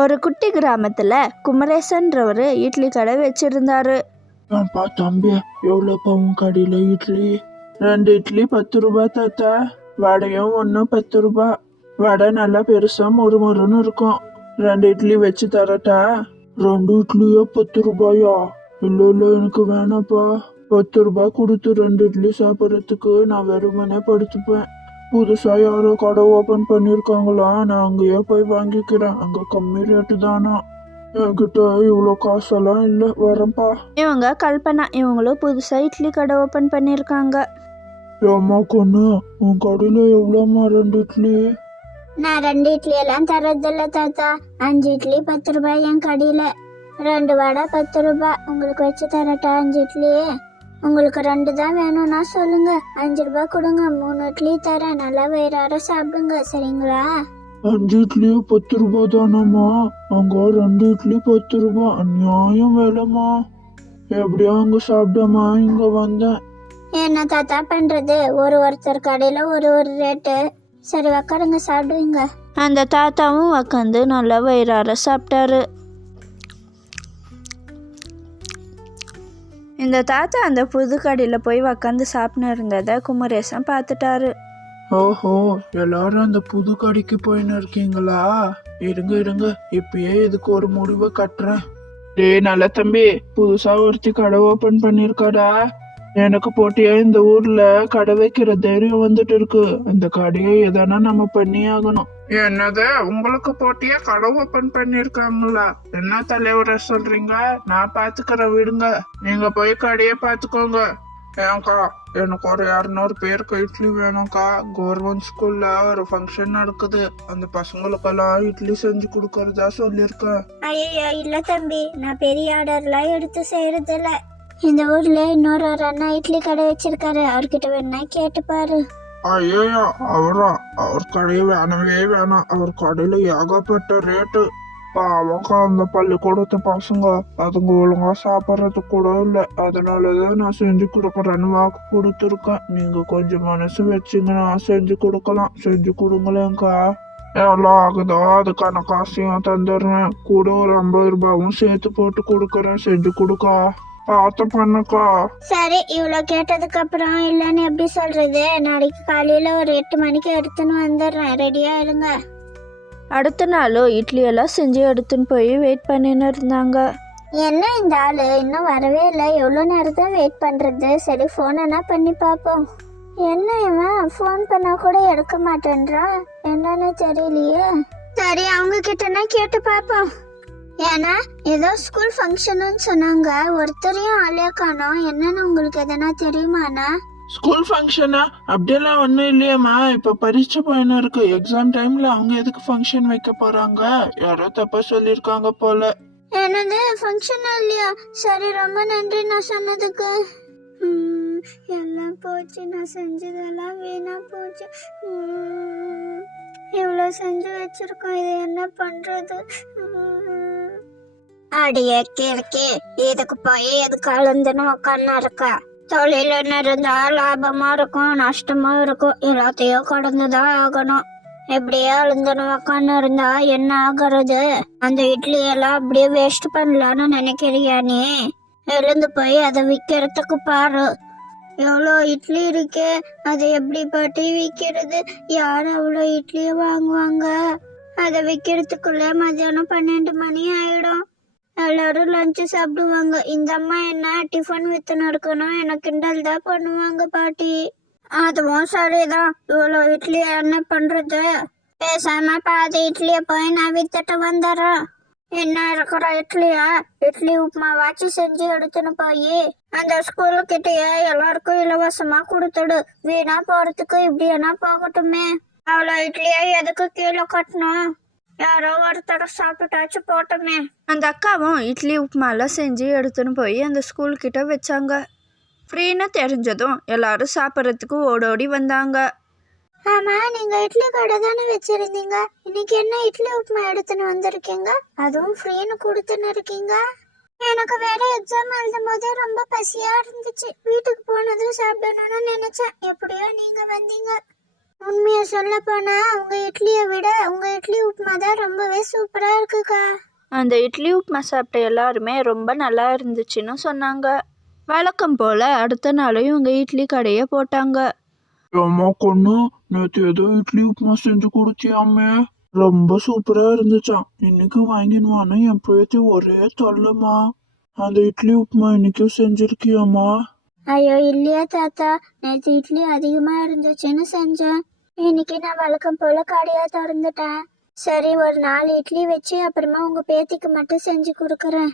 ஒரு குட்டி கிராமத்தில் குமரேசன்றவர் இட்லி கடை வச்சிருந்தாரு. ஏன்பா தம்பி எவ்வளோப்பா உன் கடையில் இட்லி? ரெண்டு இட்லி பத்து ரூபாய் தாத்தா. வடையும் ஒன்று பத்து ரூபாய் வடை நல்லா பெருசா மொறு மொறுன்னு இருக்கும். ரெண்டு இட்லி வச்சு தரட்டா? ரெண்டு இட்லியோ பத்து ரூபாயா? இல்லை இல்லை எனக்கு வேணாப்பா. பத்து ரூபாய் கொடுத்து ரெண்டு இட்லி சாப்பிட்றதுக்கு நான் வெறுமனே படுத்துப்பேன். புதுசா யாரோ கடை ஓபன் பண்ணிருக்காங்களா நான் அங்கேயே போய் வாங்கிக்கிறேன். அங்க கம்மி ரேட்டு தானா? என்கிட்ட இவ்வளோ காசெல்லாம் இல்லை. வரேன்ப்பா. இவங்க கல்பனா இவங்களும் புதுசாக இட்லி கடை ஓப்பன் பண்ணியிருக்காங்க. ஏம்மா கொண்ணு உன் கடையில் எவ்வளோம்மா ரெண்டு இட்லி? நான் ரெண்டு இட்லி எல்லாம் தரதில்ல தாத்தா. அஞ்சு இட்லி பத்து ரூபாய் என் கடையில. ரெண்டு வடை பத்து ரூபாய். உங்களுக்கு வச்சு தரட்டா அஞ்சு இட்லி? உங்களுக்கு ரெண்டு தான் வேணும்னா சொல்லுங்க. அஞ்சு ரூபாய் கொடுங்க. மூணு இட்லி தரேன். நல்லா வயிறார சாப்பிடுங்க. சரிங்களா? அஞ்சு இட்லி பத்து ரூபாய் தானாம்மா. அங்கே ரெண்டு இட்லி பத்து ரூபாய். அநியாயம் வேலைம்மா. எப்படியோ அங்கே சாப்பிடாமா இங்கே வந்தேன். என்ன தாத்தா பண்றது? ஒரு ஒருத்தர் கடையில ஒரு ஒரு ரேட்டு சரி உக்காருங்க சாப்பிடுவீங்க. அந்த தாத்தாவும் உக்காந்து நல்லா வயிறார சாப்பிட்டாரு. இந்த தாத்தா அந்த புது கடையில் போய் உக்காந்து சாப்பிட்டு இருந்ததை குமரேசன் பார்த்துட்டாரு. ஓஹோ எல்லாரும் அந்த புது கடைக்கு போயின்னு இருக்கீங்களா இருங்க இருங்க இப்பயே இதுக்கு ஒரு முடிவை கட்டுறேன். டேய் நல்ல தம்பி புதுசா ஒருத்தி கடை ஓபன் பண்ணிருக்காடா? எனக்கு போட்டியா இந்த ஊர்ல? கடை வைக்கிற தைரியம் வந்துட்டு இருக்கு அந்த கடையை எதனா நம்ம பண்ணி ஆகணும். என்னது? உங்களுக்கு போட்டியா கடை ஓபன் பண்ணிருக்காங்களா என்ன தலைவர சொல்றீங்க? நான் பாத்துக்கிறேன் விடுங்க. நீங்க போய் கடையை பாத்துக்கோங்க. ஏன்க்கா எனக்கு ஒரு இரநூறு பேருக்கு இட்லி வேணும்க்கா. கவர்மெண்ட் ஸ்கூல்ல ஒரு ஃபங்க்ஷன் நடக்குது. அந்த பசங்களுக்கெல்லாம் இட்லி செஞ்சு கொடுக்கறதா சொல்லியிருக்கேன். ஐயோ இல்ல தம்பி. நான் பெரிய ஆர்டர்லாம் எடுத்து செய்யறது இல்ல இந்த ஊர்ல இன்னொரு ஒரு அண்ணா இட்லி கடை வச்சிருக்காரு. அவர்கிட்ட வேணா கேட்டு பாரு. ஐயோ அவரா? அவர் கடையை வேணவே வேணாம். அவர் கடையில ஏகப்பட்ட ரேட்டு பாவம்க்கா அந்த பள்ளிக்கூடத்து பசங்க. அதுங்க ஒழுங்கா சாப்பிட்றது கூட இல்லை. அதனாலதான் நான் செஞ்சு கொடுக்குறேன்னு வாக்கு கொடுத்துருக்கேன். நீங்க கொஞ்சம் மனசு வச்சீங்கன்னா செஞ்சு கொடுக்கலாம். செஞ்சு கொடுங்களேங்க்கா எவ்வளோ ஆகுதோ? அதுக்கான காசையும் தந்துடுறேன். கூட ஒரு ஐம்பது ரூபாவும் சேர்த்து போட்டு கொடுக்குறேன். செஞ்சு கொடுக்கா. பார்த்து பண்ணுக்கா. சரி இவ்வளோ கேட்டதுக்கு அப்புறம் இல்லைன்னு எப்படி சொல்றது? நாளைக்கு காலையில ஒரு எட்டு மணிக்கு எடுத்துன்னு வந்துடுறேன். ரெடியா இருங்க. அடுத்த நாளும் இட்லியெல்லாம் செஞ்சு எடுத்துன்னு போய் வெயிட் பண்ணின்னு இருந்தாங்க. என்ன இந்த ஆளு? இன்னும் வரவே இல்லை. எவ்வளோ நேரம் தான் வெயிட் பண்றது? சரி ஃபோன் என்ன பண்ணி பார்ப்போம். என்ன இவன்? ஃபோன் பண்ணா கூட எடுக்க மாட்டேன்றான். என்னன்னு தெரியலையே. சரி அவங்க கிட்டனா கேட்டு பார்ப்போம். ஏன்னா ஏதோ ஸ்கூல் ஃபங்க்ஷனுன்னு சொன்னாங்க. ஒருத்தரையும் ஆளே காணோம். என்னன்னு உங்களுக்கு எதனா தெரியுமாண்ணா ஸ்கூல் ஃபங்க்ஷனா அப்படியெல்லாம் ஒன்றும் இல்லையம்மா. இப்போ பரீட்சை பயணம் இருக்கு. எக்ஸாம் டைம்ல அவங்க எதுக்கு ஃபங்க்ஷன் வைக்க போறாங்க? யாரோ தப்பா சொல்லியிருக்காங்க போல. என்னது? ஃபங்க்ஷன் இல்லையா? சரி ரொம்ப நன்றி நான் சொன்னதுக்கு. எல்லாம் போச்சு. நான் செஞ்சதெல்லாம் வீணா போச்சு. இவ்வளோ செஞ்சு வச்சிருக்கோம். இது என்ன பண்றது? ம். அடியே கிழக்கே இதுக்கு போய் எதுக்கு அழுந்துன்னு உட்காந்து இருக்கா தொழில் இருந்தா லாபமா இருக்கும் நஷ்டமா இருக்கும் எல்லாத்தையும் கடந்துதான் ஆகணும். எப்படியே அழுந்துன்னு உக்காந்து இருந்தா என்ன ஆகுறது? அந்த இட்லி எல்லாம் அப்படியே வேஸ்ட் பண்ணலான்னு நினைக்கிறியா நீ? எழுந்து போய் அதை விற்கிறதுக்கு பாரு. எவ்வளோ இட்லி இருக்கு அதை எப்படி பாட்டி விற்கிறது யார் அவ்வளோ இட்லியை வாங்குவாங்க? அதை விற்கிறதுக்குள்ளே மதியானம் பன்னெண்டு மணி ஆயிடும். எல்லாரும் லஞ்சு சாப்பிடுவாங்க. இந்த அம்மா என்ன டிஃபன் வித்துன்னு இருக்கணும். எனக்கு கிண்டல் தான் பண்ணுவாங்க பாட்டி. அதுவும் சரிதான். இவ்வளோ இட்லி என்ன பண்றது? பேசாம பாதி இட்லிய போய் நான் வித்துட்டு வந்துடுறேன். என்ன இருக்கிற இட்லியா? இட்லி உப்புமாவாச்சு செஞ்சு எடுத்துன்னு போய் அந்த ஸ்கூலு கிட்டயே எல்லாருக்கும் இலவசமா கொடுத்துடு. வீணா போறதுக்கு இப்படி என்ன போகட்டுமே. அவ்வளோ இட்லியை எதுக்கு கீழே கட்டணும்? யாரோ ஒருத்தர் சாப்பிட்டாச்சு போட்டுமே. அந்த அக்காவும் இட்லி உப்புமாலாம் செஞ்சு எடுத்துன்னு போய் அந்த ஸ்கூல் கிட்ட வச்சாங்க. ஃப்ரீன்னு தெரிஞ்சதும் எல்லாரும் சாப்பிட்றதுக்கு ஓடோடி வந்தாங்க. ஆமா நீங்க இட்லி கடை தானே வச்சிருந்தீங்க? இன்னைக்கு என்ன இட்லி உப்புமா எடுத்துன்னு வந்திருக்கீங்க? அதுவும் ஃப்ரீன்னு கொடுத்துன்னு இருக்கீங்க? எனக்கு வேற எக்ஸாம் எழுதும் போது ரொம்ப பசியா இருந்துச்சு. வீட்டுக்கு போனதும் சாப்பிடணும்னு நினைச்சேன். எப்படியோ நீங்க வந்தீங்க. உண்மையை சொல்ல போனா உங்க இட்லியை விட உங்க இட்லி உப்புமா தான் ரொம்பவே சூப்பரா இருக்குக்கா. அந்த இட்லி உப்புமா சாப்பிட்ட எல்லாருமே ரொம்ப நல்லா இருந்துச்சுன்னு சொன்னாங்க. வழக்கம் போல் அடுத்த நாளும் இவங்க இட்லி கடையை போட்டாங்க. அம்மா கொன்னு நேத்து ஏதோ இட்லி உப்புமா செஞ்சு கொடுத்தியாமே. ரொம்ப சூப்பரா இருந்துச்சாம். இன்னைக்கு வாங்கினுவான்னு என் பேத்தி ஒரே தொல்லமா அந்த இட்லி உப்புமா இன்னைக்கும் செஞ்சிருக்கியாம்மா. ஐயோ இல்லையா தாத்தா? நேற்று இட்லி அதிகமாக இருந்துச்சுன்னு செஞ்சேன். இன்னைக்கு நான் வழக்கம் போல கடையாக திறந்துட்டேன். சரி ஒரு நாலு இட்லி வச்சு அப்புறமா உங்க பேத்திக்கு மட்டும் செஞ்சு கொடுக்குறேன்.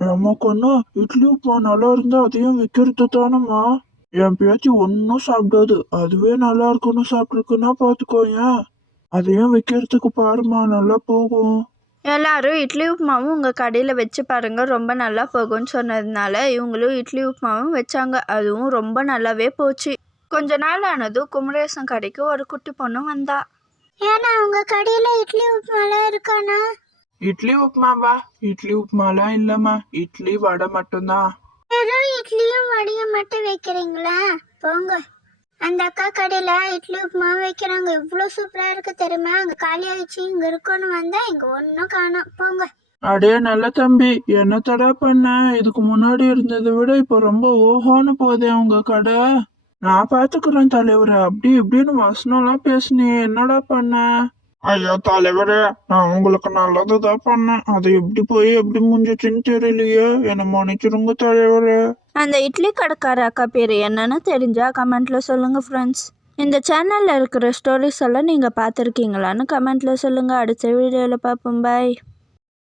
அம்மா கொன்னு இட்லி உப்புமா நல்லா இருந்தா அதையும் விற்கிறது தானம்மா? என் பேத்தி ஒன்னும் சாப்பிடாது. அதுவே நல்லா இருக்குன்னு சாப்பிட்டுருக்குன்னா பாத்துக்கோயேன். அதையும் வைக்கிறதுக்கு பாருமா நல்லா போகும். எல்லாரும் இட்லி உப்புமாவும் உங்கள் கடையில் வச்சு பாருங்கள் ரொம்ப நல்லா போகும்னு சொன்னதுனால இவங்களும் இட்லி உப்புமாவும் வச்சாங்க. அதுவும் ரொம்ப நல்லாவே போச்சு. கொஞ்ச நாள் ஆனதும் குமரேசன் கடைக்கு ஒரு குட்டி பொண்ணு வந்தா. ஏன்னா உங்க கடையில இட்லி உப்புமாலாம் இருக்கானா? இட்லி உப்புமாவா? இட்லி உப்புமாலாம் இல்லம்மா. இட்லி வடை மட்டும்தான். வெறும் இட்லியும் வடையும் மட்டும் வைக்கிறீங்களா? போங்க. அந்த அக்கா கடையில் இட்லி உப்புமா வைக்கிறாங்க. இவ்வளோ சூப்பராக இருக்கு தெரியுமா? அங்கே காலி ஆயிடுச்சு. இங்க வந்தால் வந்தா இங்க ஒன்றும் காணும். போங்க. அடே நல்ல தம்பி. என்ன தடா பண்ண? இதுக்கு முன்னாடி இருந்ததை விட இப்போ ரொம்ப ஓஹோன்னு போதே உங்க கடை. நான் பார்த்துக்குறேன் தலைவர். அப்படி இப்படின்னு வசனம்லாம் பேசினேன் என்னடா பண்ண? ஐயா தலைவரே நான் உங்களுக்கு நல்லதுதான் பண்ணேன். அது எப்படி போய் எப்படி முடிஞ்சிச்சுன்னு தெரியலையே. என்ன மன்னிச்சிருங்க தலைவரே. அந்த இட்லி கடைக்கார அக்கா பேர் என்னன்னு தெரிஞ்சா கமெண்ட்டில் சொல்லுங்க ஃப்ரெண்ட்ஸ் இந்த சேனலில் இருக்கிற ஸ்டோரிஸ் எல்லாம் நீங்கள் பார்த்துருக்கீங்களான்னு கமெண்ட்டில் சொல்லுங்கள் அடுத்த வீடியோவில் பார்ப்போம். பாய்